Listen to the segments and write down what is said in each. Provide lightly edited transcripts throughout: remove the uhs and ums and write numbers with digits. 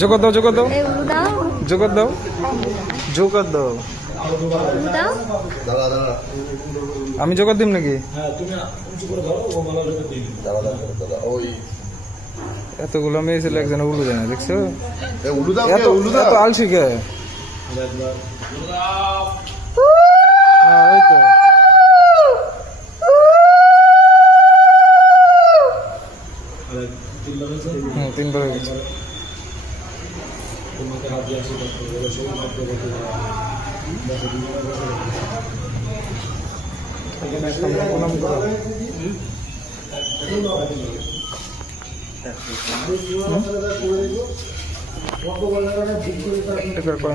জগৎ দাও জগৎ দাও জগৎ দাও জগৎ দাও। আমি জগৎ দিম নাকি? এতগুলো মেয়ে ছিল একজন উলু দেয় না, দেখছো? এত আলসি কে? ওই তো তিনবার হয়ে গেছে।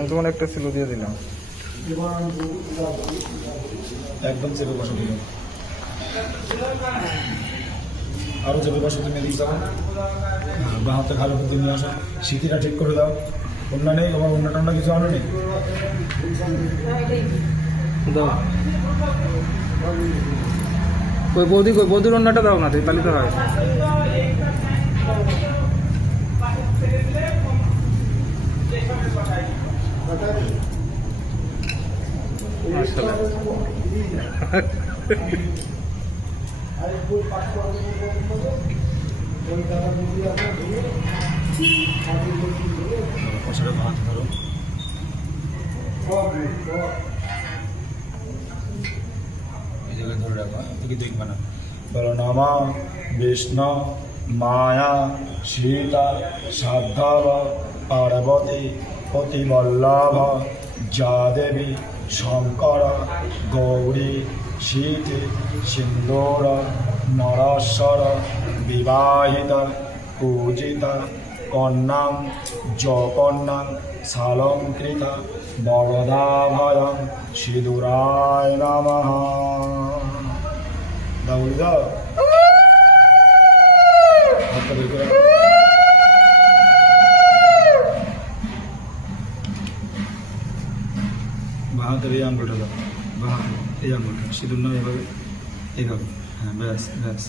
তোমার একটা সিলো দিয়ে দিলাম একদম চেপে বসে দিলাম। আরো চেপে বসে তুমি এদিকে যাও, বা হাতে ঘাড়ের উপর নিয়ে আসো, সিটিটা ঠিক করে দাও। অন্য নেই আমার, অন্য টান্না কিছু আনো নেই। কই বৌদি, কই বৌদির অন্যটা দাও না, তাহলে তো হয়। ধরে রাখো, দেখবে না। বলো নমা বিষ্ণু মায়া সীতা সাধব পার্বতী পতিবল্লভ যা দেবী শঙ্কর গৌরী সীতি সিন্দুর নরস্বর বিবাহিতা পূজিতা কন্যাং জকন্যাং সালঙ্কৃতা বরদাভয়ং সিঁদুরায় নমঃ। দাউলি দাও, হাতটা বের করে বাঁ হাতের এই আঙ্গুলটা দাও, বাঁ হাতে এই আঙ্গুলটা সিঁদুর নাও এভাবে, এইভাবে। হ্যাঁ ব্যাস ব্যাস,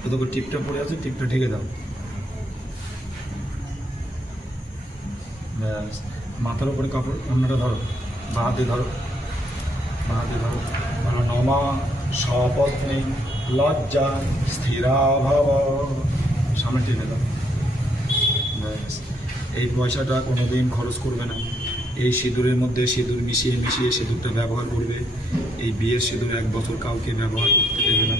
তোকে টিপটা পড়ে আছে, টিপটা ঠেকে দাও। ব্যাস, মাথার উপরে কাপড় অন্যটা ধরো, বাঁ হাতে ধরো, বাঁ হাতে ধরো। বলো নমা সপত্নী লজ্জা স্থিরাভাব, সামনে টেনে দাও। ব্যাস, এই পয়সাটা কোনোদিন খরচ করবে না। এই সিঁদুরের মধ্যে সিঁদুর মিশিয়ে মিশিয়ে সিঁদুরটা ব্যবহার করবে। এই বিয়ের সিঁদুর 1 বছর কাউকে ব্যবহার করতে দেবে না।